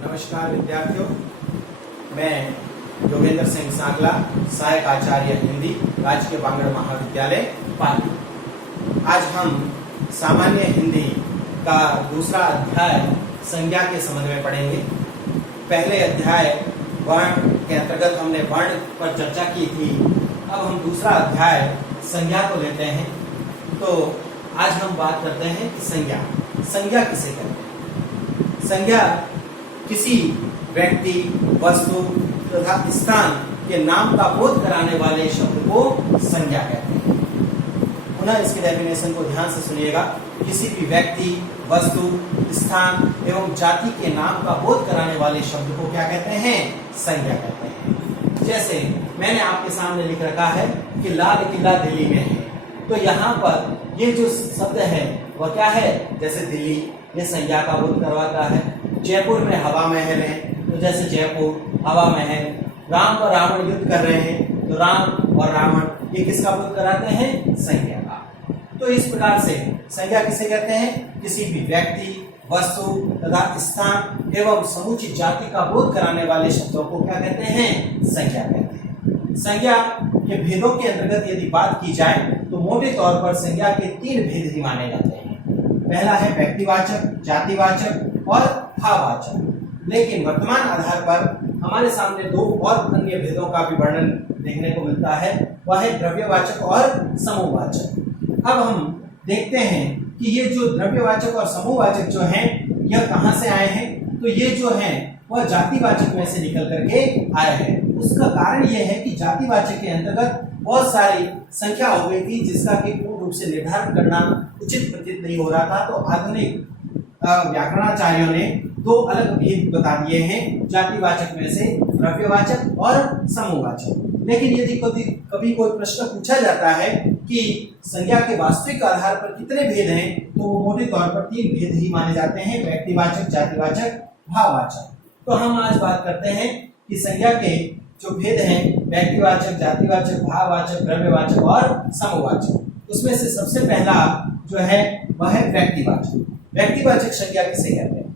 नमस्कार विद्यार्थियों, मैं योगेंद्र सिंह सांगला, सहायक आचार्य हिंदी, राजकीय बांगड़ महाविद्यालय पाली। आज हम सामान्य हिंदी का दूसरा अध्याय संज्ञा के संबंध में पढ़ेंगे। पहले अध्याय वर्ण के अंतर्गत हमने वर्ण पर चर्चा की थी। अब हम दूसरा अध्याय संज्ञा को लेते हैं। तो आज हम बात करते हैं कि संज्ञा किसे कहते हैं। संज्ञा किसी व्यक्ति, वस्तु तथा स्थान के नाम का बोध कराने वाले शब्द को संज्ञा कहते हैं। पुनः इसकी डेफिनेशन को ध्यान से सुनिएगा। किसी भी व्यक्ति, वस्तु, स्थान एवं जाति के नाम का बोध कराने वाले शब्द को क्या कहते हैं? संज्ञा कहते हैं। जैसे मैंने आपके सामने लिख रखा है कि लाल किला दिल्ली में है, तो यहाँ पर ये जो शब्द है वह क्या है? जैसे दिल्ली, ये संज्ञा का बोध करवाता है। जयपुर में हवा महल है, तो जैसे जयपुर, हवा महल। राम और रावण युद्ध कर रहे हैं, तो राम और रावण ये किसका बोध कराते हैं? संज्ञा का। तो इस प्रकार से संज्ञा किसे कहते हैं? किसी भी व्यक्ति, वस्तु तथा स्थान एवं समूची जाति का बोध कराने वाले शब्दों को क्या कहते हैं? संज्ञा कहते हैं। संज्ञा के भेदों के अंतर्गत यदि बात की जाए तो मोटे तौर पर संज्ञा के 3 भेद ही माने जाते हैं। पहला है व्यक्तिवाचक, जातिवाचक और भाववाचक। लेकिन वर्तमान आधार पर हमारे सामने 2 और अन्य भेदों का भी वर्णन देखने को मिलता है, वह है द्रव्यवाचक और समूहवाचक। अब हम देखते हैं कि ये जो द्रव्यवाचक और समूहवाचक जो हैं, यह कहाँ से आए हैं? तो ये जो हैं वह जातिवाचक में से निकल करके आए हैं। उसका कारण यह है कि जातिवाचक के अंतर्गत बहुत सारी संख्या हो गई थी, जिसका कि पूर्ण रूप से निर्धारण करना उचित प्रतीत नहीं हो रहा था। तो आधुनिक व्याकरणाचार्यों ने 2 अलग भेद बता दिए हैं, जातिवाचक में से द्रव्यवाचक और समूहवाचक। लेकिन यदि कभी कोई प्रश्न पूछा जाता है कि संज्ञा के वास्तविक आधार पर कितने भेद हैं, तो वो मोटे तौर पर 3 भेद ही माने जाते हैं, व्यक्तिवाचक, जातिवाचक, भाववाचक। तो हम आज बात करते हैं कि संज्ञा के जो भेद हैं, व्यक्तिवाचक, जातिवाचक, भाववाचक, द्रव्यवाचक और समूहवाचक। उसमें से सबसे पहला जो है वह है व्यक्तिवाचक। व्यक्तिवाचक संज्ञा किसे कहते हैं?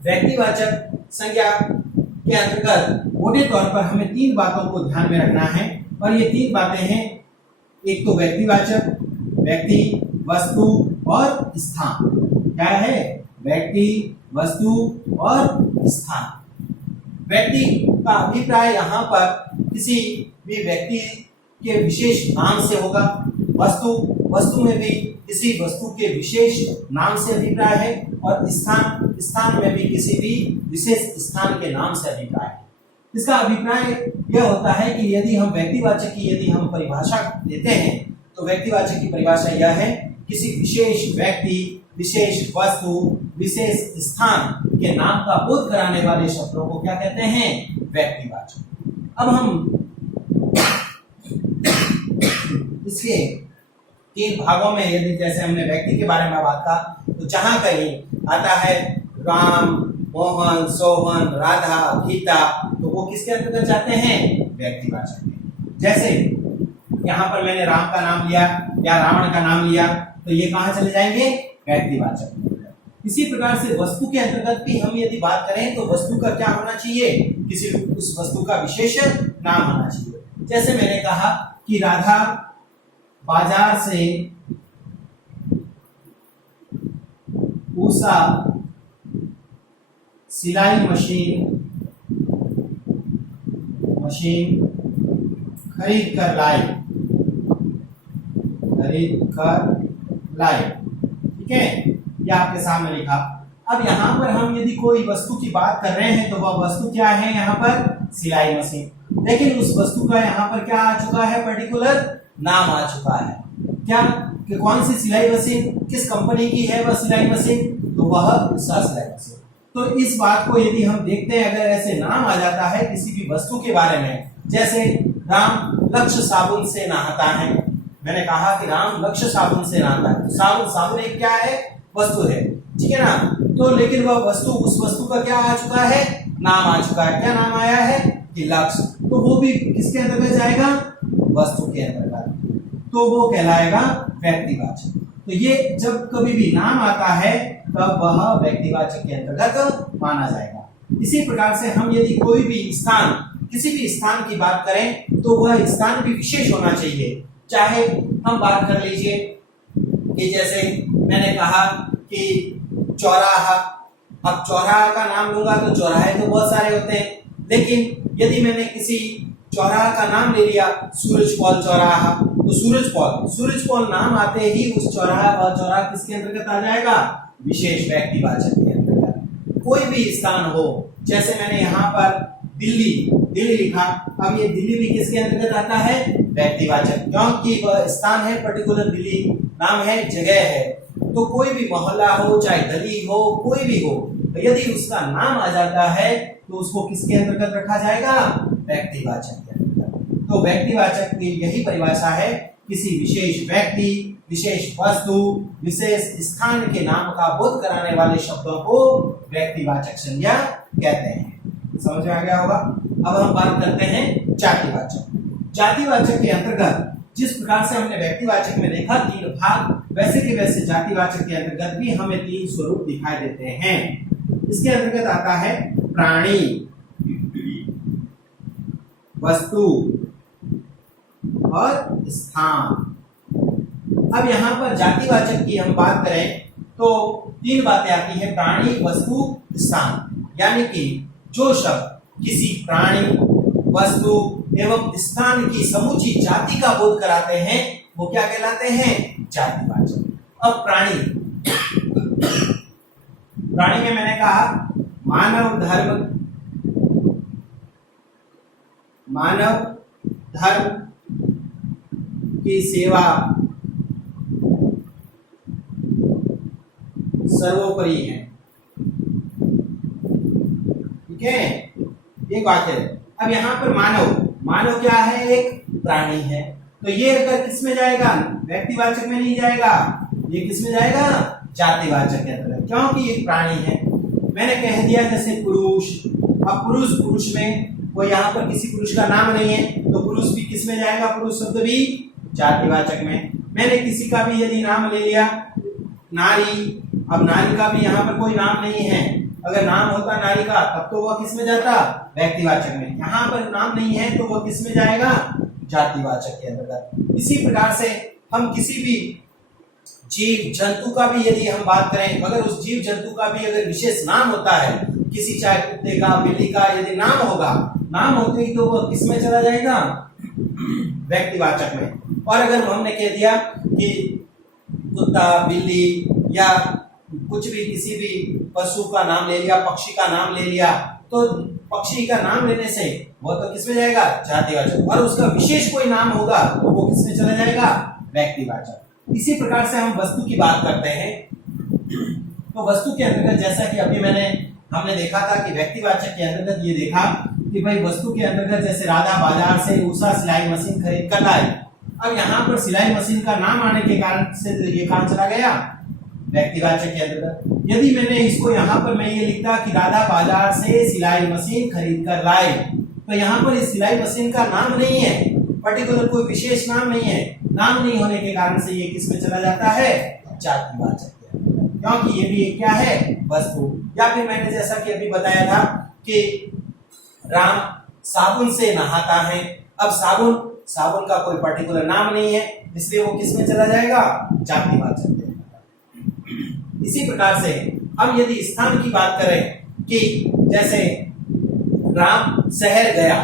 व्यक्तिवाचक संज्ञा के अंतर्गत मोटे तौर पर हमें 3 बातों को ध्यान में रखना है, और ये 3 बातें हैं। एक तो व्यक्तिवाचक, व्यक्ति, वस्तु और स्थान। क्या है? व्यक्ति, वस्तु और स्थान। व्यक्ति का अभिप्राय यहाँ पर किसी भी व्यक्ति के विशेष नाम से होगा। वस्तु में भी किसी वस्तु के विशेष नाम से अभिप्राय है, और स्थान में भी किसी भी विशेष स्थान के नाम से अभिप्राय है। इसका अभिप्राय यह होता है कि यदि हम व्यक्तिवाचक की यदि हम परिभाषा देते हैं, तो व्यक्तिवाचक की परिभाषा यह है, किसी विशेष व्यक्ति, विशेष वस्तु, विशेष स्थान के नाम का बोध कराने वाले शब्दों को क्या कहते हैं? व्यक्तिवाचक। अब हम इसके 3 भागों में, यदि जैसे हमने व्यक्ति के बारे में बात कहा, तो जहां कहीं आता है राम, मोहन, सोहन, राधा, गीता, तो वो किसके अंतर्गत जाते हैं? व्यक्तिवाचक में। जैसे यहाँ पर मैंने राम का नाम लिया या रावण का नाम लिया, तो ये कहाँ चले जाएंगे? व्यक्तिवाचक में। इसी प्रकार से वस्तु के अंतर्गत भी हम यदि बात करें, तो वस्तु का क्या होना चाहिए? किसी उस वस्तु का विशेष नाम होना चाहिए। जैसे मैंने कहा कि राधा बाजार से उषा सिलाई मशीन खरीद कर लाई। ठीक है, ये आपके सामने लिखा। अब यहाँ पर हम यदि कोई वस्तु की बात कर रहे हैं, तो वह वस्तु क्या है? यहाँ पर सिलाई मशीन। लेकिन उस वस्तु का यहाँ पर क्या आ चुका है? पर्टिकुलर नाम आ चुका है। क्या कि कौन सी सिलाई मशीन, किस कंपनी की है वह सिलाई मशीन? तो वह उषा सिलाई मशीन। तो इस बात को यदि हम देखते हैं, अगर ऐसे नाम आ जाता है किसी भी वस्तु के बारे में, जैसे राम लक्ष्य साबुन से नहाता है। मैंने कहा कि राम लक्ष्य साबुन से नहाता है, तो साबुन एक क्या है? वस्तु है। ठीक है ना? तो लेकिन वह वस्तु, उस वस्तु का क्या आ चुका है? नाम आ चुका है। क्या नाम आया है? कि लक्ष्य। तो वो भी किसके अंतर्गत जाएगा? वस्तु के अंतर्गत। तो वो कहलाएगा व्यक्तिवाचक। तो ये जब कभी भी नाम आता है तब वह व्यक्तिवाचक के अंतर्गत माना जाएगा। इसी प्रकार से हम यदि कोई भी स्थान, किसी भी स्थान की बात करें तो वह स्थान भी विशेष होना चाहिए। चाहे हम बात कर लीजिए कि जैसे मैंने कहा कि चौराहा, अब चौराहा का नाम लूंगा तो चौराहे तो बहुत सारे होते हैं, लेकिन यदि मैंने किसी चौराहा का नाम ले लिया, सूरजपोल चौराहा, तो सूरजपोल नाम आते ही उस चौराहा व चौराहा किसके अंतर्गत आ जाएगा? विशेष व्यक्तिवाचक के अंतर्गत। कोई भी स्थान हो, जैसे मैंने यहाँ पर दिल्ली लिखा, अब ये दिल्ली भी किसके अंतर्गत आता है? व्यक्तिवाचक, क्योंकि वह स्थान है, पर्टिकुलर दिल्ली नाम है, जगह है। तो कोई भी मोहल्ला हो, चाहे गली हो, कोई भी हो, तो यदि उसका नाम आ जाता है तो उसको किसके अंतर्गत रखा जाएगा? व्यक्तिवाचक के अंतर्गत। तो व्यक्तिवाचक की यही परिभाषा है, किसी विशेष व्यक्ति, विशेष वस्तु, विशेष स्थान के नाम का बोध कराने वाले शब्दों को व्यक्तिवाचक संज्ञा कहते हैं। समझ में आ गया होगा। अब हम बात करते हैं जातिवाचक। जातिवाचक के अंतर्गत जिस प्रकार से हमने व्यक्तिवाचक में देखा 3 भाग, वैसे के वैसे जातिवाचक के अंतर्गत भी हमें 3 स्वरूप दिखाई देते हैं। इसके अंतर्गत आता है प्राणी, वस्तु और स्थान। अब यहाँ पर जातिवाचक की हम बात करें तो 3 बातें आती है, प्राणी, वस्तु, स्थान। यानी कि जो शब्द किसी प्राणी, वस्तु एवं स्थान की समूची जाति का बोध कराते हैं वो क्या कहलाते हैं? जातिवाचक। अब प्राणी में मैंने कहा मानव धर्म की सेवा सर्वोपरि है। ठीक है, एक बात है। अब यहाँ पर मानव क्या है? एक प्राणी है। तो ये अगर किस में जाएगा? व्यक्तिवाचक में नहीं जाएगा, ये किस में जाएगा? जातिवाचक के अंतर्गत, क्योंकि ये प्राणी है। मैंने कह दिया जैसे पुरुष, अब पुरुष में वो यहाँ पर किसी पुरुष का नाम नहीं है, तो पुरुष भी किस में जाएगा? पुरुष शब्द भी जातिवाचक में। मैंने किसी का भी यदि नाम ले लिया, नारी, अब नारी का भी यहाँ पर कोई नाम नहीं है, अगर नाम होता नारी का तब तो वह किस में जाता? व्यक्तिवाचक में। यहाँ पर नाम नहीं है तो वह किस में जाएगा? जातिवाचक के अंतर्गत। इसी प्रकार से हम किसी भी जीव जंतु का भी यदि हम बात करें, अगर उस जीव जंतु का भी अगर विशेष नाम होता है, किसी चाहे कुत्ते का, बिल्ली का यदि नाम होगा, नाम होते ही तो वह किस में चला जाएगा? व्यक्तिवाचक में। और अगर हमने कह दिया कि कुत्ता, बिल्ली या कुछ भी किसी भी पशु का नाम ले लिया, पक्षी का नाम ले लिया, तो पक्षी का नाम लेने से वो तो किसमें जाएगा? जातिवाचक। और उसका विशेष कोई नाम होगा तो वो किसमें चला जाएगा? व्यक्तिवाचक। इसी प्रकार से हम वस्तु की बात करते हैं, तो वस्तु के अंतर्गत जैसा कि अभी हमने देखा था कि व्यक्तिवाचक के अंतर्गत ये देखा कि भाई वस्तु के अंतर्गत जैसे राधा बाजार से उषा सिलाई मशीन खरीद कर लाई। अब यहाँ पर सिलाई मशीन का नाम आने के कारण से ये कहाँ चला गया? व्यक्तिवाचक के अंतर्गत। यदि मैंने इसको यहाँ पर मैं ये लिखता कि राधा बाजार से सिलाई मशीन खरीद कर लाए, तो यहाँ पर इस सिलाई मशीन का नाम नहीं है, पर्टिकुलर कोई विशेष नाम नहीं है। नाम नहीं होने के कारण से ये किस में चला जाता है? जातिवाचक, क्योंकि ये भी एक क्या है? वस्तु। या फिर मैंने जैसा कि अभी बताया था कि राम साबुन से नहाता है। अब साबुन का कोई पर्टिकुलर नाम नहीं है, इसलिए वो किस में चला जाएगा? जातिवाचक। इसी प्रकार से हम यदि स्थान की बात करें कि जैसे राम शहर गया,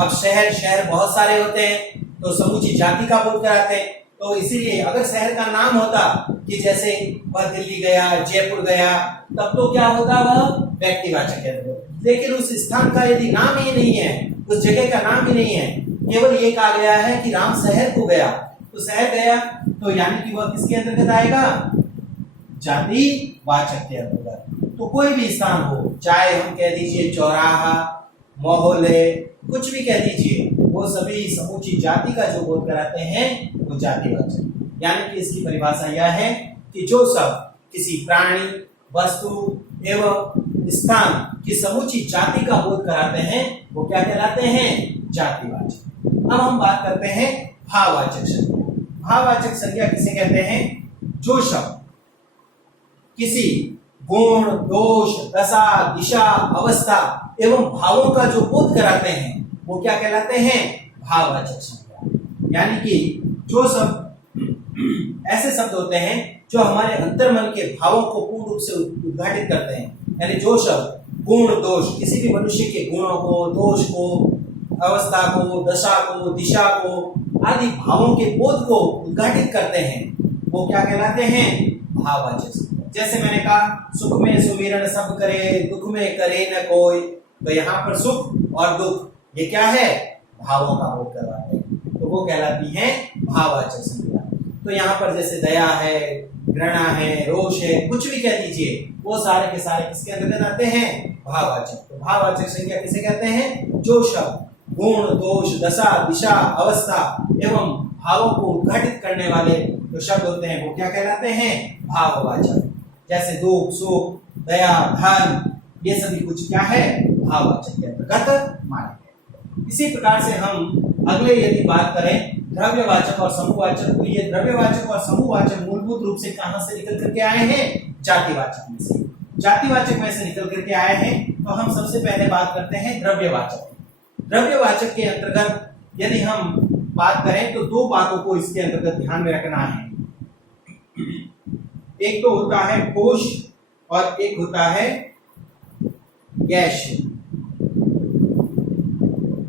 अब शहर बहुत सारे होते हैं तो समूची जाति का बोध कराते हैं। तो इसीलिए अगर शहर का नाम होता कि जैसे वह दिल्ली गया, जयपुर गया, तब तो क्या होता? वह व्यक्तिवाचक है। लेकिन उस स्थान का यदि नाम ही नहीं है, उस जगह का नाम ही नहीं है, केवल ये कहा गया है कि राम शहर को गया, तो शहर गया तो यानी कि वह किसके अंतर्गत आएगा? जातिवाचक के अंतर्गत। तो कोई भी स्थान हो, चाहे हम कह दीजिए चौराहा, मोहल्ले, कुछ भी कह दीजिए, वो सभी समूची जाति का जो बोध कराते हैं वो जातिवाचक। यानी कि इसकी परिभाषा यह है कि जो सब किसी प्राणी, वस्तु एवं स्थान की समूची जाति का बोध कराते हैं वो क्या कहलाते हैं? जातिवाचक। अब हम बात करते हैं भाववाचक संज्ञा। भाववाचक संज्ञा किसे कहते हैं? जो शब्द किसी गुण, दोष, दशा, दिशा, अवस्था एवं भावों का जो बोध कराते हैं वो क्या कहलाते हैं? भाववाचक संज्ञा। यानी कि जो शब्द ऐसे शब्द होते हैं जो हमारे अंतर्मन के भावों को पूर्ण रूप से उद्घाटित करते हैं। यानी जो शब्द गुण, दोष, किसी भी मनुष्य के गुणों को, दोष को, अवस्था को, दशा को, दिशा को आदि भावों के बोध को उद्घाटित करते हैं वो क्या कहलाते हैं? भाववाचक। जैसे मैंने कहा सुख में सुमिरन सब करे, दुख में करे न कोई। तो यहाँ पर सुख और दुख ये क्या है? भावों का बोध करवाते हैं, तो वो कहलाती है भाववाचक संज्ञा। तो यहाँ पर जैसे दया है, घृणा है, रोष है, कुछ भी कह दीजिए, वो सारे के सारे किसके अंतर्गत आते हैं? भाववाचक। तो भाववाचक संज्ञा किसे कहते हैं? जो शब्द गुण, दोष, दशा, दिशा, अवस्था एवं भावों को उद्घाटित करने वाले जो शब्द होते हैं वो क्या कहलाते हैं? भाववाचक। जैसे दुख, सुख, दया, धन, ये सभी कुछ क्या है? भाववाचक के अंतर्गत माने गए। इसी प्रकार से हम अगले यदि बात करें द्रव्यवाचक और समूहवाचक, तो ये द्रव्यवाचक और समूहवाचक मूलभूत रूप से कहां से निकल करके आए हैं? जातिवाचक में से। जातिवाचक में से निकल करके आए हैं। तो हम सबसे पहले बात करते हैं द्रव्यवाचक। द्रव्यवाचक के अंतर्गत यदि हम बात करें तो दो बातों को इसके अंतर्गत ध्यान में रखना है। एक तो होता है कोश और एक होता है गैसीय।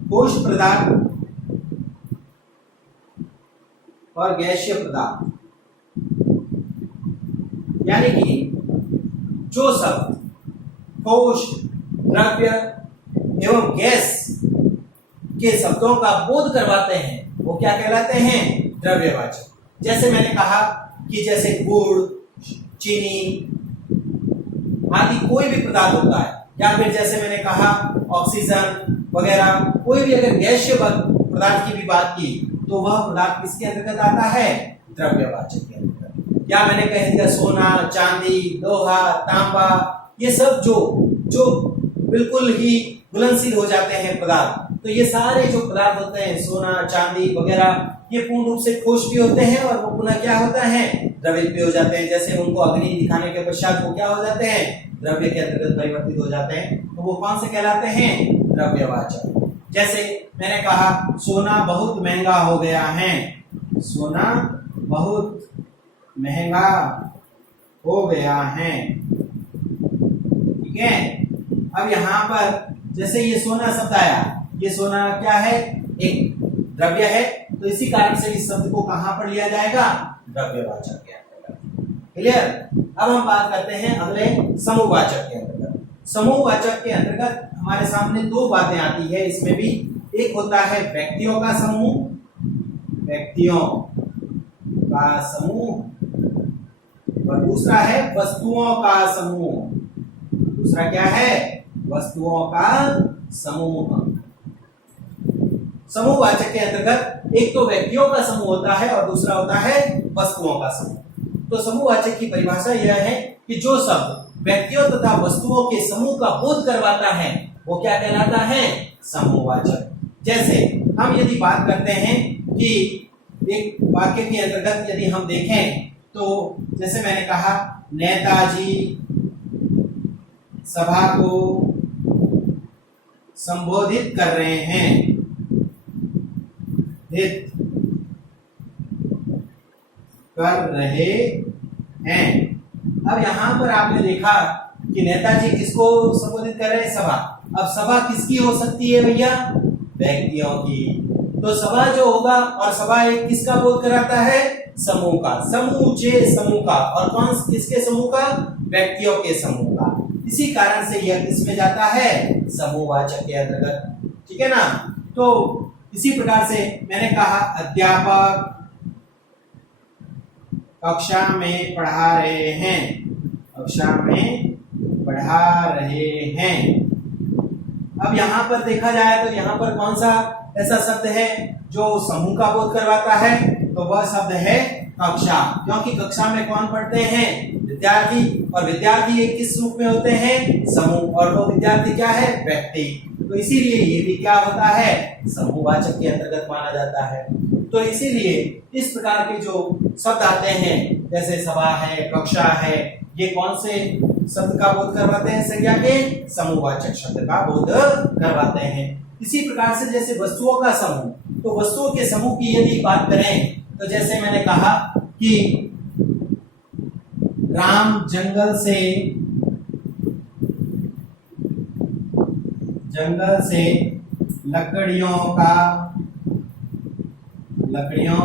कोश पदार्थ और गैसीय पदार्थ, यानी कि जो शब्द कोश, द्रव्य एवं गैस के शब्दों का बोध करवाते हैं वो क्या कहलाते हैं? द्रव्यवाचक। जैसे मैंने कहा कि जैसे गुड़, चीनी आदि कोई भी पदार्थ होता है, या फिर जैसे मैंने कहा ऑक्सीजन वगैरह, कोई भी अगर गैसीय पदार्थ की भी बात की तो वह पदार्थ किसके अंतर्गत आता है? द्रव्यवाचक के अंतर्गत। या मैंने कह दिया सोना, चांदी, लोहा, तांबा, ये सब जो बिल्कुल ही घुलनशील हो जाते हैं पदार्थ, तो ये सारे जो पदार्थ होते हैं सोना, चांदी वगैरह, ये पूर्ण रूप से ठोस भी होते हैं और वो पुनः क्या होता है? द्रवित भी हो जाते हैं। जैसे उनको अग्नि दिखाने के पश्चात वो क्या हो जाते हैं? द्रव्य के अंतर्गत परिवर्तित हो जाते हैं। तो वो कौन से कहलाते हैं? द्रव्यवाचक। जैसे मैंने कहा सोना बहुत महंगा हो गया है, सोना बहुत महंगा हो गया है, ठीक है। अब यहाँ पर जैसे ये सोना शब्द आया, ये सोना क्या है? एक द्रव्य है, तो इसी कारण से इस शब्द को कहां पर लिया जाएगा? द्रव्यवाचक के अंतर्गत। क्लियर? अब हम बात करते हैं अगले समूहवाचक के अंतर्गत। समूहवाचक के अंतर्गत हमारे सामने दो बातें आती है इसमें भी। एक होता है व्यक्तियों का समूह, व्यक्तियों का समूह, और दूसरा है वस्तुओं का समूह। दूसरा क्या है? वस्तुओं का समूह। समूहवाचक के अंतर्गत एक तो व्यक्तियों का समूह होता है और दूसरा होता है वस्तुओं का समूह। तो समूहवाचक की परिभाषा यह है कि जो शब्द व्यक्तियों तथा वस्तुओं के समूह का बोध करवाता है वो क्या कहलाता है? समूहवाचक। जैसे हम यदि बात करते हैं कि एक वाक्य के अंतर्गत यदि हम देखें तो जैसे मैंने कहा नेताजी सभा को संबोधित कर रहे हैं, कर रहे हैं। अब यहां पर आपने देखा कि नेताजी किसको संबोधित कर रहे हैं? सभा। अब सभा किसकी हो सकती है भैया? व्यक्तियों की। तो सभा जो होगा, और सभा एक किसका बोध कराता है? समूह का, समूचे समूह का। और कौन किसके समूह का? व्यक्तियों के समूह का। इसी कारण से यह किसमें जाता है? समूहवाचक के अंतर्गत, ठीक है ना। तो इसी प्रकार से मैंने कहा अध्यापक कक्षा में पढ़ा रहे हैं, कक्षा में पढ़ा रहे हैं। अब यहाँ पर देखा जाए तो यहाँ पर कौन सा ऐसा शब्द है जो समूह का बोध करवाता है? तो वह शब्द है कक्षा, क्योंकि कक्षा में कौन पढ़ते हैं? विद्यार्थी। और विद्यार्थी एक किस रूप में होते हैं? समूह। और वो विद्यार्थी क्या है? व्यक्ति। तो इसीलिए ये भी क्या होता है? समूहवाचक के अंतर्गत माना जाता है। तो इसीलिए इस प्रकार के जो शब्द आते हैं जैसे सभा है, कक्षा है, ये कौन से शब्द का बोध करवाते हैं, संज्ञा के समूहवाचक शब्द का बोध करवाते हैं। इसी प्रकार से जैसे वस्तुओं का समूह, तो वस्तुओं के समूह की यदि बात करें तो जैसे मैंने कहा कि राम जंगल से लकड़ियों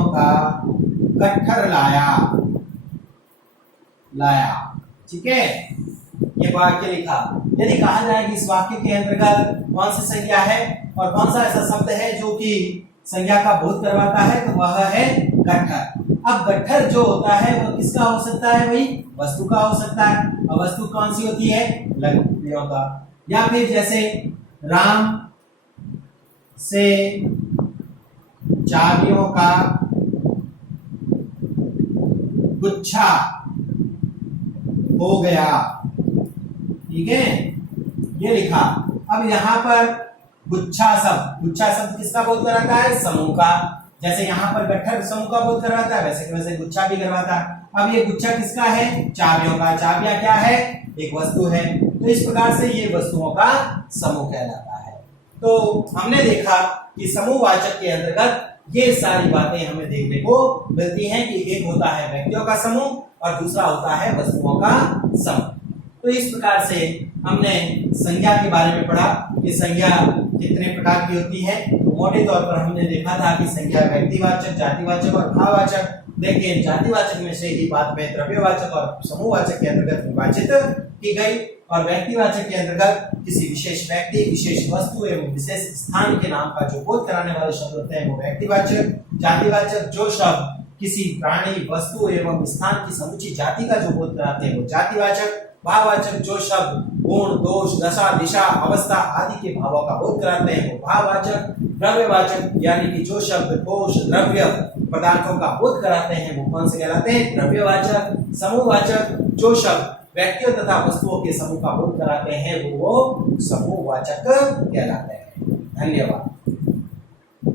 का गट्ठर लाया। ठीक है, ये वाक्य लिखा। यदि कहा जाए कि इस वाक्य के अंतर्गत कौन सी संज्ञा है और कौन सा ऐसा शब्द है जो कि संज्ञा का बोध करवाता है, तो वह है गट्ठर। अब गट्ठर जो होता है वह किसका हो सकता है भाई? वस्तु का हो सकता है। और वस्तु कौन सी होती है? लकड़ियों का। या फिर जैसे राम से चाबियों का गुच्छा हो गया। ठीक है, ये लिखा। अब यहां पर गुच्छा शब्द किसका बोध कराता है? समूह का। जैसे यहाँ पर गट्ठर समूह का बोध करवाता है, वैसे गुच्छा भी करवाता है। अब ये गुच्छा किसका है? चाबियों का। चाबियां क्या है? एक वस्तु है। तो इस प्रकार से ये वस्तुओं का समूह कहलाता है। तो हमने देखा कि समूहवाचक के अंतर्गत ये सारी बातें हमें देखने को मिलती हैं कि एक होता है व्यक्तियों का समूह और दूसरा होता है वस्तुओं का समूह। तो इस प्रकार से हमने संज्ञा के बारे में पढ़ा कि संज्ञा कितने प्रकार की होती है। तो मोटे तौर पर हमने देखा था कि संज्ञा व्यक्तिवाचक, जातिवाचक और भाववाचक। लेकिन जातिवाचक में से ही बाद में द्रव्यवाचक और समूहवाचक के अंतर्गत विभाजित की गई, और व्यक्तिवाचक के अंतर्गत किसी विशेष व्यक्ति, विशेष वस्तु एवं विशेष स्थान के नाम का जो बोध कराने वाले शब्द होते हैं वो व्यक्तिवाचक। जातिवाचक जो शब्द किसी प्राणी, वस्तु एवं स्थान की समुची जाति का जो बोध कराते हैं वो जातिवाचक। भाववाचक जो शब्द गुण, दोष, दशा, दिशा, अवस्था आदि के भावों का बोध कराते हैं वो भाववाचक। द्रव्यवाचक यानी कि जो शब्द कोश, द्रव्य पदार्थों का बोध कराते हैं वो कौन से कहलाते हैं? द्रव्यवाचक। समूहवाचक जो शब्द व्यक्तियों तथा वस्तुओं के समूह का बोध कराते हैं वो समूहवाचक कहलाते हैं। धन्यवाद।